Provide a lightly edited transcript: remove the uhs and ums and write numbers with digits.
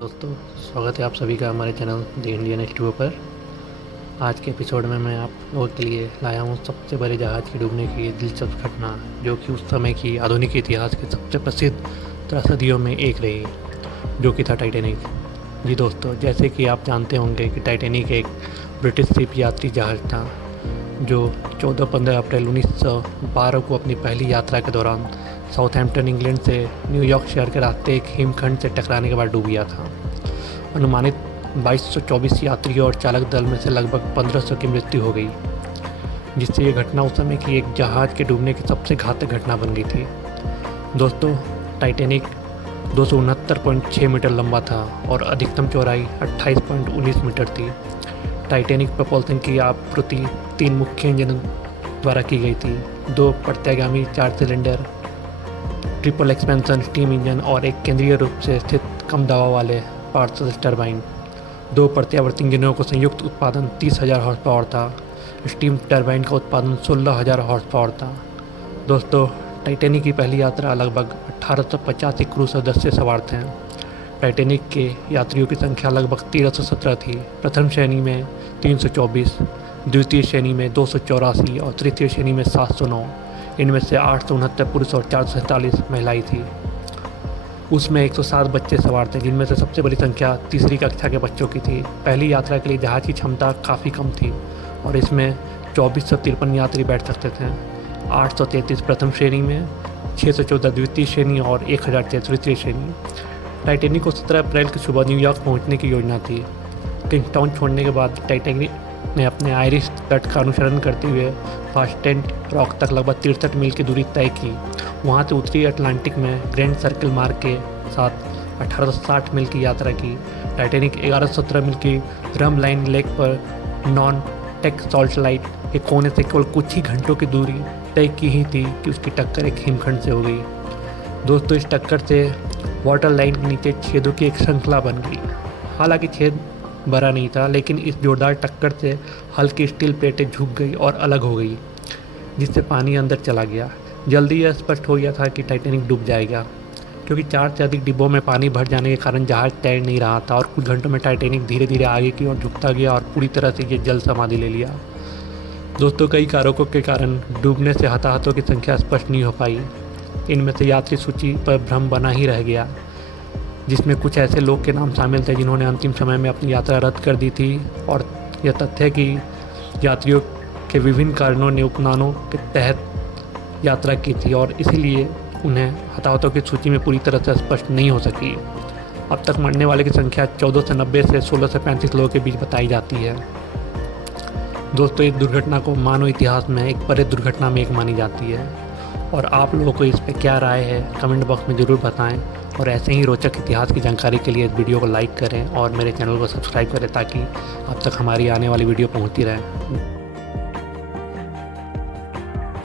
दोस्तों, स्वागत है आप सभी का हमारे चैनल द इंडियन एक्सटूवर पर। आज के एपिसोड में मैं आप लोगों के लिए लाया हूँ सबसे बड़े जहाज़ के डूबने की दिलचस्प घटना, जो कि उस समय की आधुनिक इतिहास की सबसे प्रसिद्ध त्रासदियों में एक रही, जो कि था टाइटैनिक। जी दोस्तों, जैसे कि आप जानते होंगे कि टाइटैनिक एक ब्रिटिश शिप यात्री जहाज़ था, जो 14-15 अप्रैल 1912 को अपनी पहली यात्रा के दौरान साउथहैम्पटन इंग्लैंड से न्यूयॉर्क शहर के रास्ते एक हिमखंड से टकराने के बाद डूब गया था। अनुमानित 2224 यात्रियों और चालक दल में से लगभग 1500 की मृत्यु हो गई, जिससे ये घटना उस समय की एक जहाज़ के डूबने की सबसे घातक घटना बन गई थी। दोस्तों, टाइटैनिक 269.6 मीटर लंबा था और अधिकतम चौड़ाई 28.19 मीटर थी। टाइटैनिक प्रपोल्सन की आपूर्ति 3 मुख्य इंजनों द्वारा की गई थी, 2 प्रत्यागामी 4 cylinder triple expansion steam engine और एक केंद्रीय रूप से स्थित कम दबाव वाले पार्सल टरबाइन। 2 प्रत्यावर्ती इंजनों को संयुक्त उत्पादन 30,000 हॉर्स पावर था। स्टीम टरबाइन का उत्पादन 16,000 हॉर्स पावर था। दोस्तों, टाइटैनिक की पहली यात्रा लगभग 1885 क्रू सदस्य सवार थे। टाइटैनिक के यात्रियों की संख्या लगभग 1317 थी। प्रथम श्रेणी में 324, द्वितीय श्रेणी में 284 और तृतीय श्रेणी में 709। इनमें से 869 पुरुष और 447 महिलाएं थी। उसमें 107 बच्चे सवार थे, जिनमें से सबसे बड़ी संख्या तीसरी कक्षा के बच्चों की थी। पहली यात्रा के लिए जहाज़ की क्षमता काफ़ी कम थी और इसमें 2453 यात्री बैठ सकते थे। 833 प्रथम श्रेणी में, 614 द्वितीय श्रेणी और 1006 तृतीय श्रेणी। टाइटैनिक को 17 अप्रैल की सुबह न्यूयॉर्क पहुंचने की योजना थी। किंगस्टाउन छोड़ने के बाद टाइटैनिक ने अपने आयरिश तट का अनुसरण करते हुए फास्टेंट रॉक तक लगभग 63 मील की दूरी तय की। वहां से उत्तरी अटलांटिक में ग्रैंड सर्कल मार्ग के साथ 1860 मील की यात्रा की। टाइटैनिक 1117 मील की रम लाइन लेक पर नॉन टेक सॉल्ट लाइट के कोने से केवल कुछ ही घंटों की दूरी तय की ही थी कि उसकी टक्कर एक हिमखंड से हो गई। दोस्तों, इस टक्कर से वाटर लाइन के नीचे छेदों की एक श्रृंखला बन गई। हालांकि छेद बड़ा नहीं था, लेकिन इस जोरदार टक्कर से हल्की स्टील प्लेटें झुक गई और अलग हो गई, जिससे पानी अंदर चला गया। जल्दी यह स्पष्ट हो गया था कि टाइटैनिक डूब जाएगा, क्योंकि 4 से अधिक डिब्बों में पानी भर जाने के कारण जहाज़ तैर नहीं रहा था और कुछ घंटों में टाइटैनिक धीरे धीरे आगे की ओर झुकता गया और पूरी तरह से ये जल समाधि ले लिया। दोस्तों, कई कारकों के कारण डूबने से हताहतों की संख्या स्पष्ट नहीं हो पाई। इनमें से यात्री सूची पर भ्रम बना ही रह गया, जिसमें कुछ ऐसे लोग के नाम शामिल थे जिन्होंने अंतिम समय में अपनी यात्रा रद्द कर दी थी, और यह तथ्य कि यात्रियों के विभिन्न कारणों ने उपनामों के तहत यात्रा की थी और इसीलिए उन्हें हताहतों की सूची में पूरी तरह से स्पष्ट नहीं हो सकी। अब तक मरने वाले की संख्या 14 से 90 से 16 से 35 लोगों के बीच बताई जाती है। दोस्तों, इस दुर्घटना को मानव इतिहास में एक बड़े दुर्घटना में एक मानी जाती है, और आप लोगों को इस पर क्या राय है कमेंट बॉक्स में ज़रूर बताएं। और ऐसे ही रोचक इतिहास की जानकारी के लिए इस वीडियो को लाइक करें और मेरे चैनल को सब्सक्राइब करें, ताकि अब तक हमारी आने वाली वीडियो पहुंचती रहे।